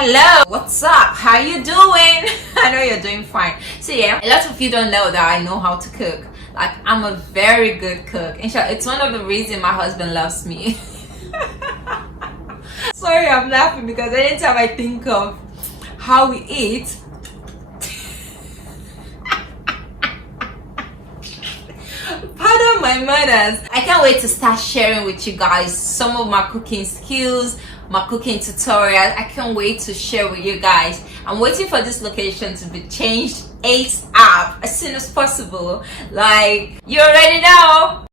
Hello, what's up? How you doing? I know you're doing fine. So yeah, a lot of you don't know that I know how to cook. Like, I'm a very good cook. In fact, it's one of the reasons my husband loves me. Sorry, I'm laughing because anytime I think of how we eat, pardon my manners, I can't wait to start sharing with you guys some of my cooking skills, my cooking tutorials. I can't wait to share with you guys. I'm waiting for this location to be changed ASAP, as soon as possible. Like, you already know.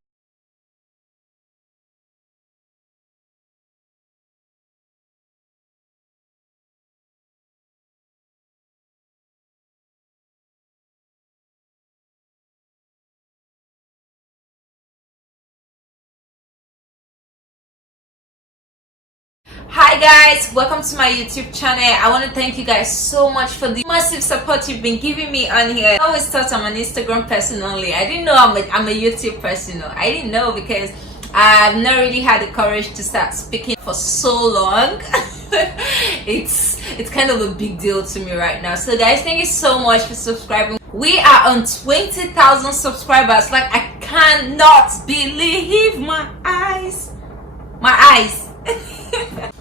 Hi guys, welcome to my YouTube channel. I want to thank you guys so much for the massive support you've been giving me on here. I always thought I'm an Instagram person only. I didn't know I'm a YouTube person. I didn't know because I've not really had the courage to start speaking for so long. it's kind of a big deal to me right now. So guys, thank you so much for subscribing. We are on 20,000 subscribers. Like, I cannot believe my eyes.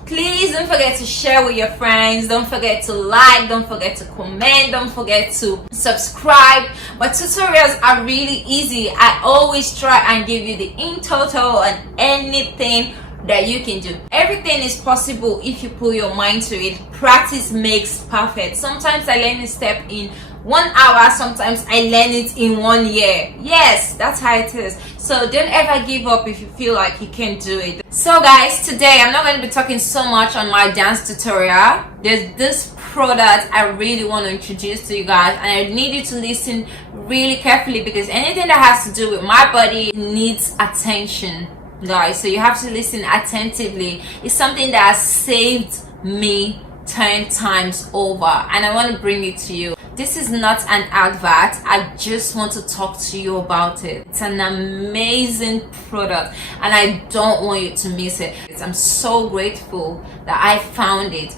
Please don't forget to share with your friends. Don't forget to like, don't forget to comment, don't forget to subscribe. My tutorials are really easy. I always try and give you the in total on anything that you can do. Everything is possible if you put your mind to it. Practice makes perfect. Sometimes I learn a step in 1 hour, sometimes I learn it in 1 year. Yes, that's how it is. So don't ever give up if you feel like you can't do it. So guys, today I'm not going to be talking so much on my dance tutorial. There's this product I really want to introduce to you guys, and I need you to listen really carefully because anything that has to do with my body needs attention, guys. So you have to listen attentively. It's something that has saved me 10 times over, and I want to bring it to you. This is not an advert. I just want to talk to you about it. It's an amazing product and I don't want you to miss it. I'm so grateful that I found it.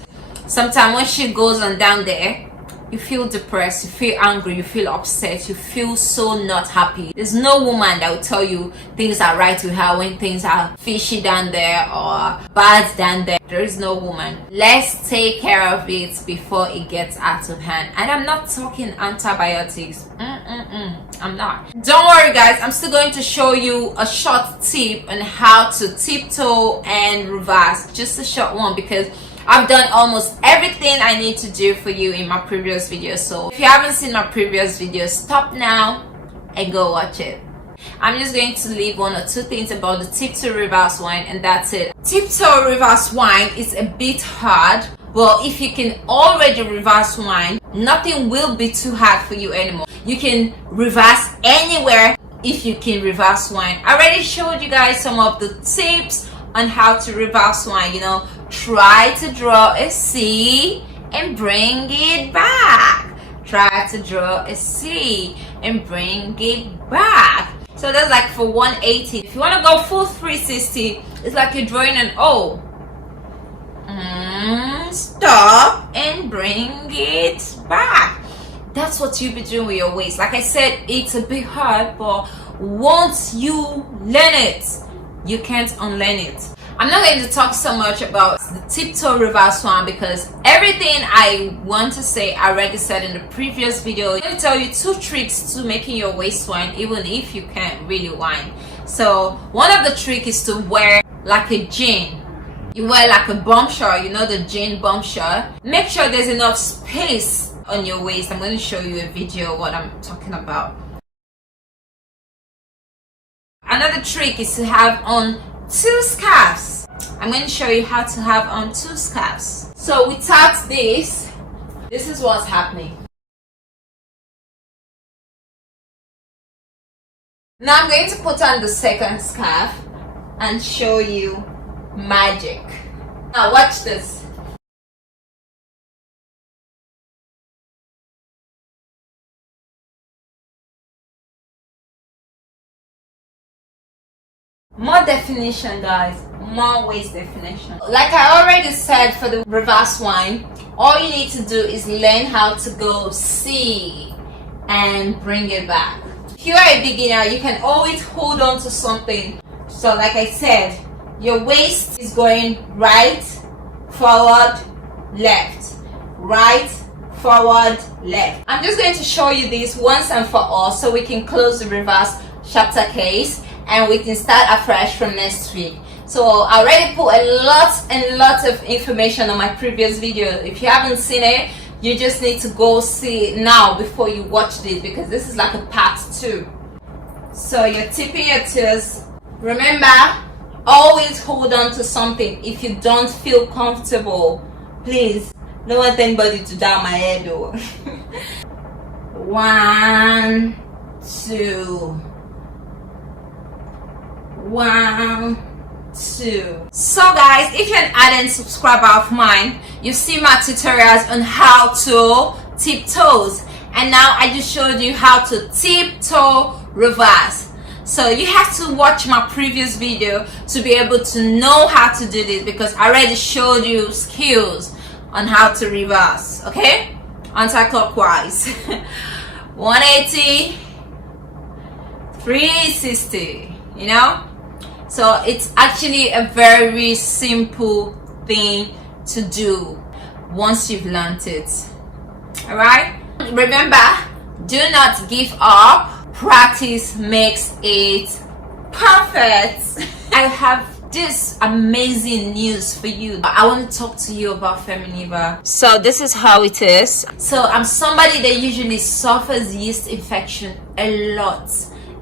Sometimes when shit goes on down there, you feel depressed, you feel angry, you feel upset, you feel so not happy. There's no woman that will tell you things are right with her when things are fishy down there or bad down there. There is no woman. Let's take care of it before it gets out of hand. And I'm not talking antibiotics. I'm not. Don't worry guys, I'm still going to show you a short tip on how to tiptoe and reverse. Just a short one because I've done almost everything I need to do for you in my previous video. So if you haven't seen my previous video, stop now and go watch it. I'm just going to leave 1 or 2 things about the tiptoe reverse whine, and that's it. Tiptoe reverse whine is a bit hard, but if you can already reverse whine, nothing will be too hard for you anymore. You can reverse anywhere if you can reverse whine. I already showed you guys some of the tips on how to reverse whine. You know, try to draw a C and bring it back. Try to draw a C and bring it back. So that's like for 180. If you want to go full 360, it's like you're drawing an O. Stop and bring it back. That's what you'll be doing with your waist. Like I said, it's a bit hard, but once you learn it, you can't unlearn it. I'm not going to talk so much about the tiptoe reverse whine because everything I want to say I already said in the previous video. I'm going to tell you 2 tricks to making your waist whine even if you can't really whine. So one of the tricks is to wear like a jean. You wear like a bum short, you know, the jean bum short. Make sure there's enough space on your waist. I'm going to show you a video of what I'm talking about. Another trick is to have on 2 scarves. I'm going to show you how to have on 2 scarves. So without this is what's happening. Now I'm going to put on the second scarf and show you magic. Now watch this. More definition, guys. More waist definition. Like I already said, for the reverse whine, all you need to do is learn how to go see and bring it back. If you are a beginner, you can always hold on to something. So like I said, your waist is going right, forward, left, right, forward, left. I'm just going to show you this once and for all so we can close the reverse chapter case and we can start afresh from next week. So I already put a lot of information on my previous video. If you haven't seen it, you just need to go see it now before you watch this, because this is like a part 2. So you're tipping your toes. Remember, always hold on to something. If you don't feel comfortable, please, don't want anybody to down my head though. 1, 2, 1, 2. So guys, if you're an ardent subscriber of mine, you've seen my tutorials on how to tiptoes, and now I just showed you how to tiptoe reverse. So you have to watch my previous video to be able to know how to do this, because I already showed you skills on how to reverse. Okay, anti-clockwise. 180, 360, you know. So it's actually a very simple thing to do once you've learned it. All right, remember, do not give up. Practice makes it perfect. I have this amazing news for you. I want to talk to you about Feminiva. So this is how it is. So I'm somebody that usually suffers yeast infection a lot,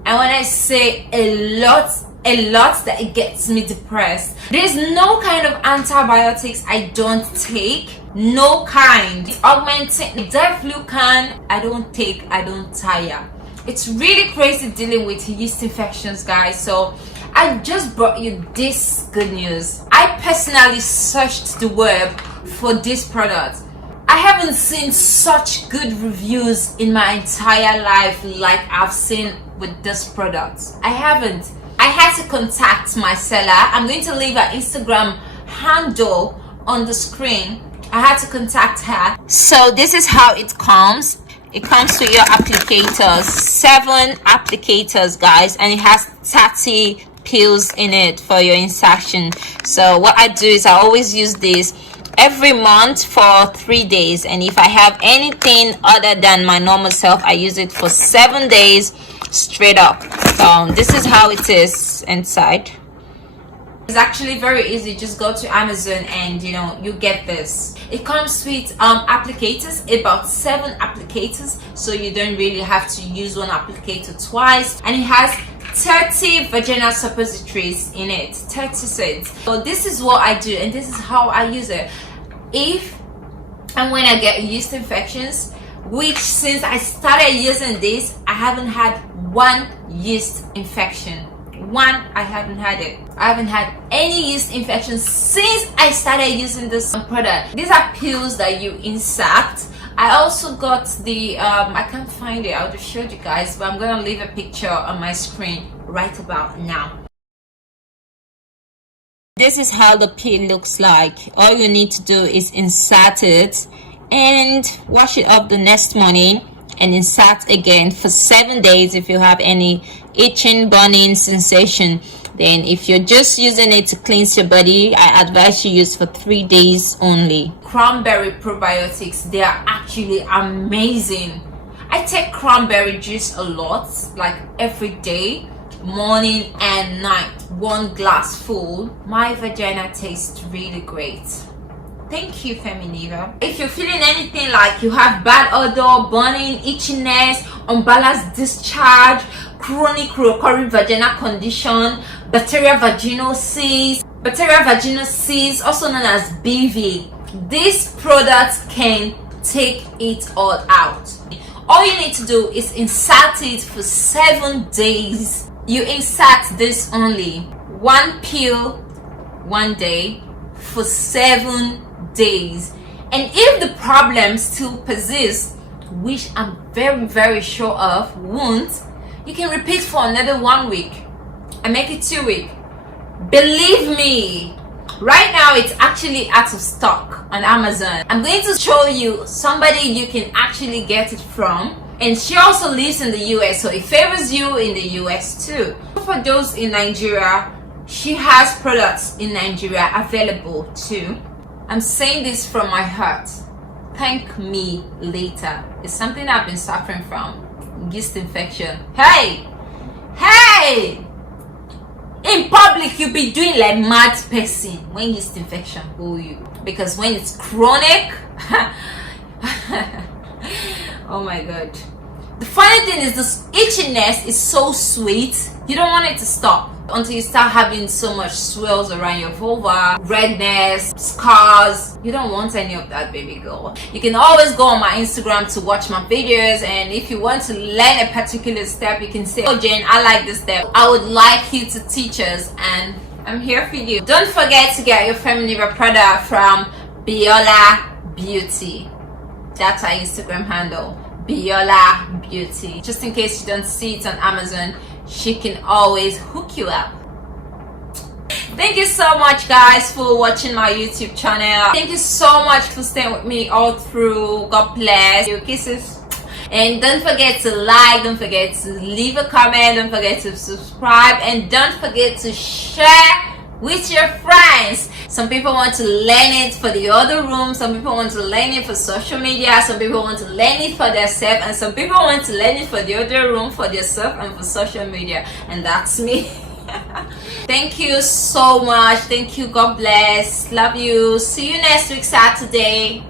and when I say a lot, that it gets me depressed. There's no kind of antibiotics I don't take. No kind. The augmentin, the Deflucan, I don't take. I don't tire. It's really crazy dealing with yeast infections, guys. So I just brought you this good news. I personally searched the web for this product. I haven't seen such good reviews in my entire life like I've seen with this product. I haven't. I had to contact my seller. I'm going to leave her Instagram handle on the screen. I had to contact her. So this is how it comes. It comes with your applicators, 7 applicators, guys, and it has 30 pills in it for your insertion. So what I do is I always use this every month for 3 days, and if I have anything other than my normal self, I use it for 7 days straight up. So this is how it is inside. It's actually very easy. Just go to Amazon and you get this. It comes with applicators, about 7 applicators, so you don't really have to use one applicator twice, and it has 30 vaginal suppositories in it, 30 cents. So this is what I do, and this is how I use it. If and when I get yeast infections, which since I started using this, I haven't had one yeast infection. I haven't had it. I haven't had any yeast infections since I started using this product. These are pills that you insert. I also got the I can't find it. I'll just show you guys, but I'm gonna leave a picture on my screen right about now. This is how the pill looks like. All you need to do is insert it and wash it up the next morning and insert again for 7 days. If you have any itching, burning sensation, then if you're just using it to cleanse your body, I advise you use for 3 days only. Cranberry probiotics, they are actually amazing. I take cranberry juice a lot, like every day, morning and night, 1 glass full. My vagina tastes really great. Thank you, Feminiva. If you're feeling anything like you have bad odor, burning, itchiness, unbalanced discharge, chronic recurring vaginal condition, bacterial vaginosis, also known as BV, this product can take it all out. All you need to do is insert it for 7 days. You insert this only 1 pill 1 day for 7 days, and if the problem still persists, which I'm very sure of won't, you can repeat for another 1 week and make it 2 weeks. Believe me, Right now it's actually out of stock on Amazon. I'm going to show you somebody you can actually get it from, and she also lives in the US, so it favors you in the US too. For those in Nigeria, she has products in Nigeria available too. I'm saying this from my heart. Thank me later. It's something I've been suffering from. Yeast infection. Hey! In public, you be doing like mad person when yeast infection hold you. Because when it's chronic, oh my god. The funny thing is, this itchiness is so sweet. You don't want it to stop until you start having so much swells around your vulva, redness, scars. You don't want any of that, baby girl. You can always go on my Instagram to watch my videos, and if you want to learn a particular step, you can say, oh Jane, I like this step, I would like you to teach us, and I'm here for you. Don't forget to get your feminine product from Biola Beauty. That's our Instagram handle, Biola Beauty. Just in case you don't see it on Amazon, she can always hook you up. Thank you so much, guys, for watching my YouTube channel. Thank you so much for staying with me all through. God bless you. Kisses. And don't forget to like, don't forget to leave a comment, don't forget to subscribe, and don't forget to share with your friends. Some people want to learn it for the other room, some people want to learn it for social media, some people want to learn it for themselves, and some people want to learn it for the other room, for themselves and for social media, and that's me. Thank you so much. Thank you. God bless. Love you. See you next week Saturday.